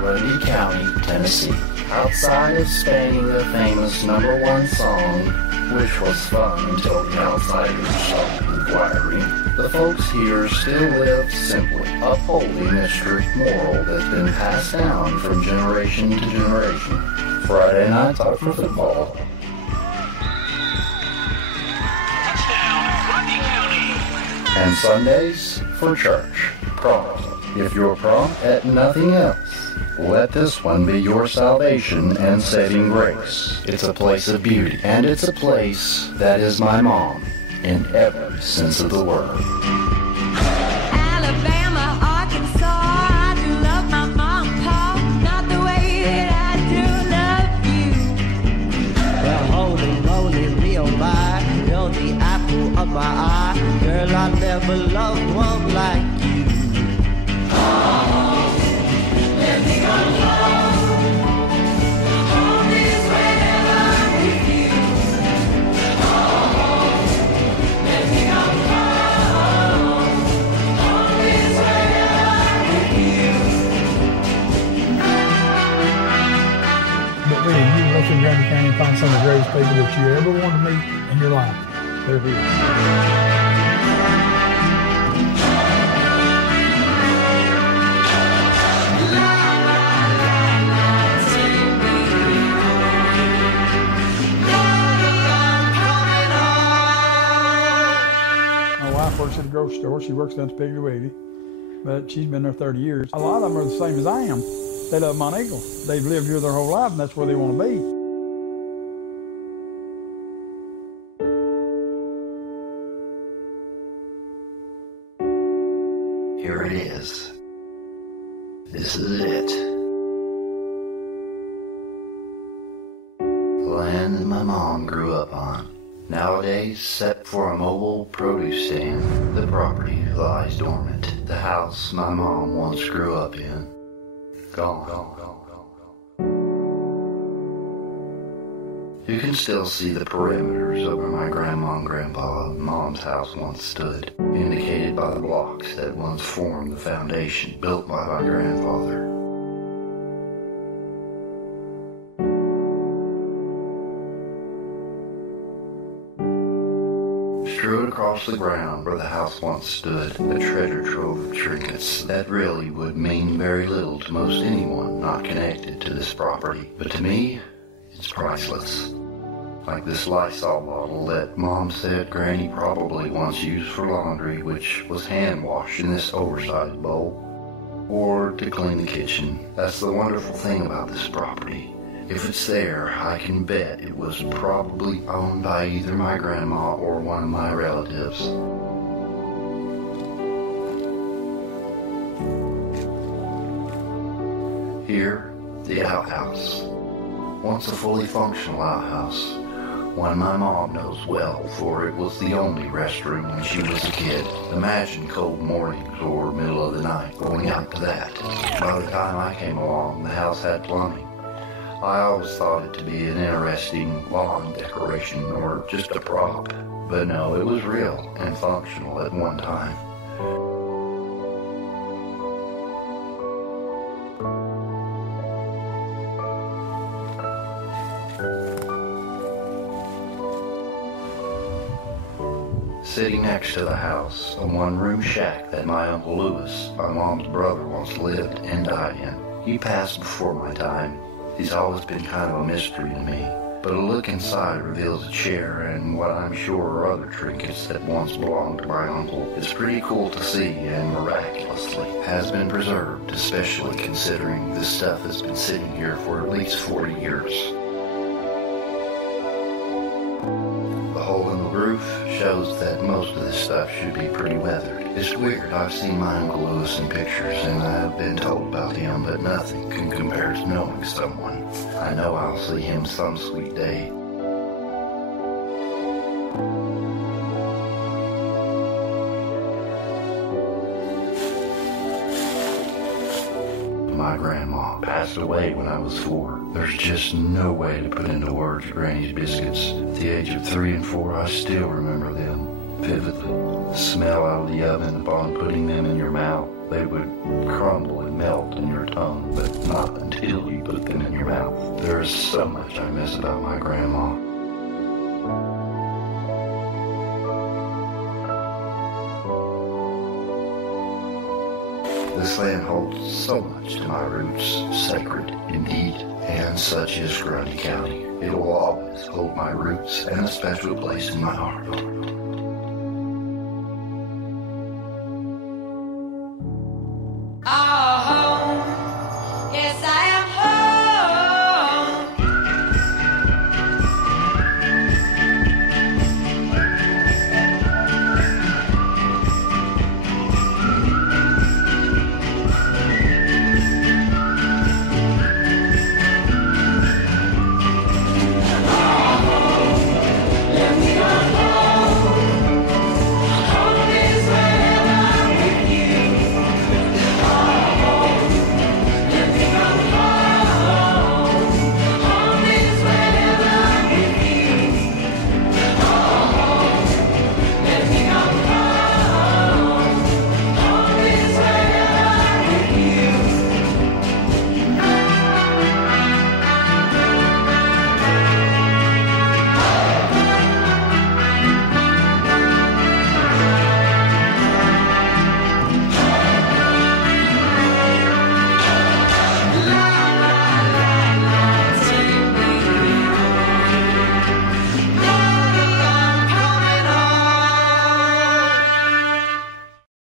Grundy County, Tennessee. Outside of spanning the famous #1 song, which was fun until the outsiders started inquiring, the folks here still live simply, upholding a strict moral that's been passed down from generation to generation. Friday nights are for football. And Sundays for church. Prompt. If you're prompt at nothing else, let this one be your salvation and saving grace. It's a place of beauty, and it's a place that is my mom in every sense of the word. Alabama, Arkansas, I do love my mom, Pa, not the way that I do love you. Well, holy moly, real life, you're the apple of my eye. Girl, I never loved one like you. Oh, let me go home. Home is where I'm with you. Oh, let me go home. Home is where I'm with you. But really, you look in Grundy County and find some of the greatest people that you ever want to meet in your life. They're here. Works at a grocery store. She works down at Piggly-Wiggly, but she's been there 30 years. A lot of them are the same as I am. They love Mount Eagle. They've lived here their whole life, and that's where they want to be. Here it is. This is it. The land that my mom grew up on. Nowadays, except for a mobile produce stand, the property lies dormant. The house my mom once grew up in, gone. You can still see the perimeters of where my grandma and grandpa and mom's house once stood, indicated by the blocks that once formed the foundation built by my grandfather. Strewed across the ground where the house once stood, a treasure trove of trinkets that really would mean very little to most anyone not connected to this property. But to me, it's priceless. Like this Lysol bottle that Mom said Granny probably once used for laundry, which was hand washed in this oversized bowl, or to clean the kitchen. That's the wonderful thing about this property. If it's there, I can bet it was probably owned by either my grandma or one of my relatives. Here, the outhouse. Once a fully functional outhouse. One my mom knows well, for it was the only restroom when she was a kid. Imagine cold mornings or middle of the night going out to that. By the time I came along, the house had plumbing. I always thought it to be an interesting lawn decoration or just a prop, but no, it was real and functional at one time. Sitting next to the house, a one-room shack that my Uncle Lewis, my mom's brother, once lived and died in. He passed before my time. He's always been kind of a mystery to me, but a look inside reveals a chair and what I'm sure are other trinkets that once belonged to my uncle. It's pretty cool to see and miraculously has been preserved, especially considering this stuff has been sitting here for at least 40 years. The hole in the roof shows that most of this stuff should be pretty weathered. It's weird, I've seen my Uncle Lewis in pictures and I've been told about him, but nothing can compare to knowing someone. I know I'll see him some sweet day. My grandma passed away when I was 4. There's just no way to put into words Granny's biscuits. At the age of 3 and 4, I still remember them vividly. The smell out of the oven upon putting them in your mouth. They would crumble and melt in your tongue, but not There is so much I miss about my grandma. This land holds so much to my roots, sacred indeed, and such is Grundy County. It will always hold my roots and a special place in my heart.